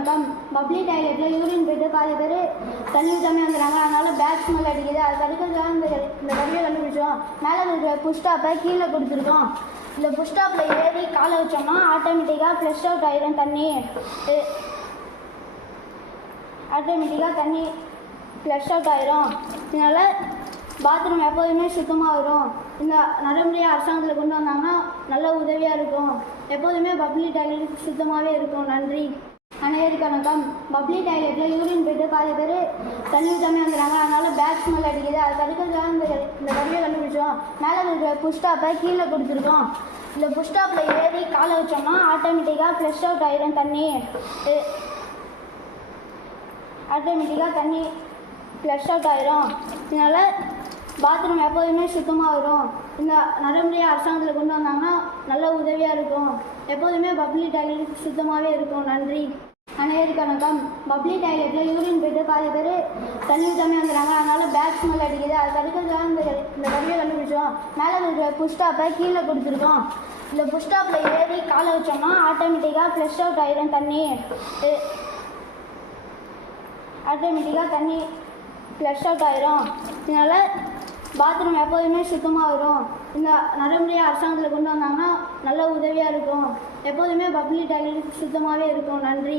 வணக்கம். Public டாய்லெட்டில் urine போய்ட்டு பாதி பேர் தண்ணி ஊற்றாமே வந்துடுறாங்க. அதனால் பேக் ஸ்மெல் அடிக்குது. அது தடுக்கிறதுக்காக இந்த வழியை கண்டுபிடிச்சோம். மேலே இருக்கிற புஷ்டாப்பை கீழே கொடுத்துருக்கோம். இந்த புஷ்டாப்பில் ஏறி காலை வச்சோம்னா ஆட்டோமேட்டிக்காக ஃப்ளஷ் அவுட் ஆயிடும். தண்ணி ஃப்ளஷ் அவுட் ஆயிரும். இதனால் பாத்ரூம் எப்போதுமே சுத்தமாக வரும். இந்த நடைமுறையை அரசாங்கத்தில் கொண்டு வந்தாங்கன்னா நல்ல உதவியாக இருக்கும். எப்போதுமே பப்ளிக் டாய்லெட் சுத்தமாகவே இருக்கும். நன்றி. அனைவருக்கும் வணக்கம். பப்ளிக் டாய்லெட்டில் யூரின் போய்ட்டு பாதி பேர் தண்ணி ஊற்றாமே வந்துடுறாங்க. அதனால் பேக் ஸ்மெல் அடிக்குது. அது தடுக்கிறதுக்காக இந்த வழியை கண்டுபிடிச்சோம். மேலே இருக்கிற புஷ்டாப்பை கீழே கொடுத்துருக்கோம். இந்த புஷ்டாப்பில் ஏறி காலை வச்சோம்னா ஆட்டோமேட்டிக்காக ஃப்ளஷ் அவுட் ஆயிடும். தண்ணி ஃப்ளஷ் அவுட் ஆயிரும். இதனால் பாத்ரூம் எப்போதுமே சுத்தமாக வரும். இந்த நடைமுறையை அரசாங்கத்தில் கொண்டு வந்தாங்கன்னா நல்ல உதவியாக இருக்கும். எப்போதுமே பப்ளிக் டாய்லெட் சுத்தமாகவே இருக்கும். நன்றி. அனைவருக்கும் வணக்கம். பப்ளிக் டாய்லெட்டில் யூரின் போய்ட்டு பாதி பேர் தண்ணி ஊற்றாமே வந்துடுறாங்க. அதனால் பேக் ஸ்மெல் அடிக்குது. அது தடுக்கிறதுக்காக இந்த வழியை கண்டுபிடிச்சோம். மேலே இருக்கிற புஷ்டாப்பை கீழே கொடுத்துருக்கோம். இந்த புஷ்டாப்பில் ஏறி காலை வச்சோம்னா ஆட்டோமேட்டிக்காக ஃப்ளஷ் அவுட் ஆயிடும். தண்ணி ஃப்ளஷ் அவுட் ஆயிரும். இதனால் பாத்ரூம் எப்போதுமே சுத்தமாக வரும். இந்த நடைமுறையை அரசாங்கத்தில் கொண்டு வந்தாங்கன்னா நல்ல உதவியாக இருக்கும். எப்போதுமே பப்ளிக் டாய்லெட் சுத்தமாகவே இருக்கும். நன்றி.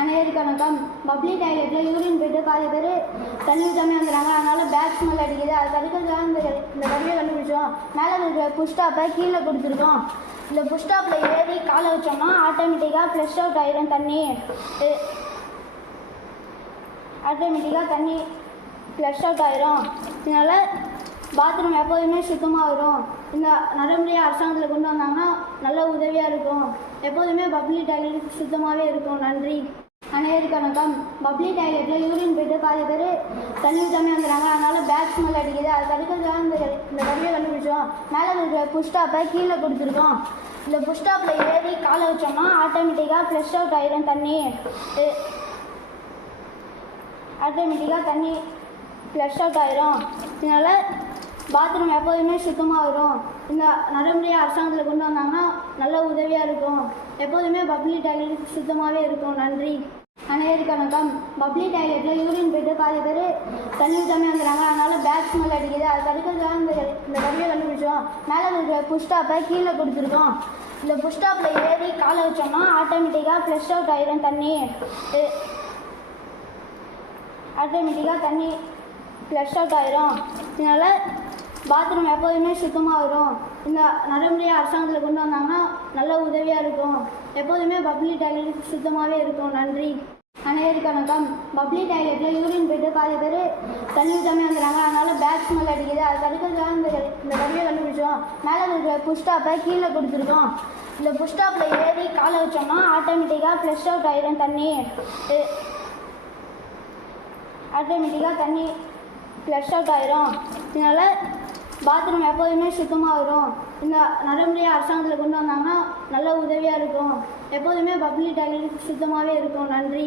அனைவருக்கும் வணக்கம். பப்ளிக் டாய்லெட்டில் யூரின் போய்ட்டு பாதி பேர் தண்ணி ஊற்றாமே வந்துடுறாங்க. அதனால் பேக் ஸ்மெல் அடிக்குது. அது தடுக்கிறதுக்காக இந்த வழியை கண்டுபிடிச்சோம். மேலே இருக்கிற புஷ்டாப்பை கீழே கொடுத்துருக்கோம். இந்த புஷ்டாப்பில் ஏறி காலை வச்சோம்னா ஆட்டோமேட்டிக்காக ஃப்ளஷ் அவுட் ஆயிடும். தண்ணி ஃப்ளஷ் அவுட் ஆயிரும். இதனால் பாத்ரூம் எப்போதுமே சுத்தமாக வரும். இந்த நடைமுறையை அரசாங்கத்தில் கொண்டு வந்தாங்கன்னா நல்ல உதவியாக இருக்கும். எப்போதுமே பப்ளிக் டாய்லெட் சுத்தமாகவே இருக்கும். நன்றி. அனைவருக்கும் வணக்கம். பப்ளிக் டாய்லெட்டில் யூரின் போய்ட்டு பாதி பேர் தண்ணி ஊற்றாமே வந்துடுறாங்க. அதனால் பேக் ஸ்மெல் அடிக்குது. அது தடுக்கிறதுக்காக இந்த வழியை கண்டுபிடிச்சோம். மேலே இருக்கிற புஷ்டாப்பை கீழே கொடுத்துருக்கோம். இந்த புஷ்டாப்பில் ஏறி காலை வச்சோம்னா ஆட்டோமேட்டிக்காக ஃப்ளஷ் அவுட் ஆயிடும். தண்ணி ஃப்ளஷ் அவுட் ஆயிரும். இதனால் பாத்ரூம் எப்போதுமே சுத்தமாக வரும். இந்த நடைமுறையை அரசாங்கத்தில் கொண்டு வந்தாங்கன்னா நல்ல உதவியாக இருக்கும். எப்போதுமே பப்ளிக் டாய்லெட் சுத்தமாகவே இருக்கும். நன்றி. அனைவருக்கும் வணக்கம். பப்ளிக் டாய்லெட்டில் யூரின் போய்ட்டு பாதி பேர் தண்ணி ஊற்றாமே வந்துடுறாங்க. அதனால் பேக் ஸ்மெல் அடிக்குது. அது தடுக்கிறதுக்காக இந்த வழியை கண்டுபிடிச்சோம். மேலே இருக்கிற புஷ்டாப்பை கீழே கொடுத்துருக்கோம். இந்த புஷ்டாப்பில் ஏறி காலை வச்சோம்னா ஆட்டோமேட்டிக்காக ஃப்ளஷ் அவுட் ஆயிடும். தண்ணி ஃப்ளஷ் அவுட் ஆயிரும். இதனால் பாத்ரூம் எப்போதுமே சுத்தமாக வரும். இந்த நடைமுறையை அரசாங்கத்தில் கொண்டு வந்தாங்கன்னா நல்ல உதவியாக இருக்கும். எப்போதுமே பப்ளிக் டாய்லெட் சுத்தமாகவே இருக்கும். நன்றி. அனைவருக்கும் வணக்கம். பப்ளிக் டாய்லெட்டில் யூரின் போய்ட்டு பாதி பேர் தண்ணி ஊற்றாமே வந்துடுறாங்க. அதனால் பேக் ஸ்மெல் அடிக்குது. அது தடுக்கிறதுக்காக இந்த வழியை கண்டுபிடிச்சோம். மேலே இருக்கிற புஷ்டாப்பை கீழே கொடுத்துருக்கோம். இந்த புஷ்டாப்பில் ஏறி காலை வச்சோம்னா ஆட்டோமேட்டிக்காக ஃப்ளஷ் அவுட் ஆயிடும். தண்ணி ஃப்ளஷ் அவுட் ஆயிரும். இதனால் பாத்ரூம் எப்போதுமே சுத்தமாக வரும். இந்த நடைமுறையை அரசாங்கத்தில் கொண்டு வந்தாங்கன்னா நல்ல உதவியாக இருக்கும். எப்போதுமே பப்ளிக் டாய்லெட் சுத்தமாகவே இருக்கும். நன்றி.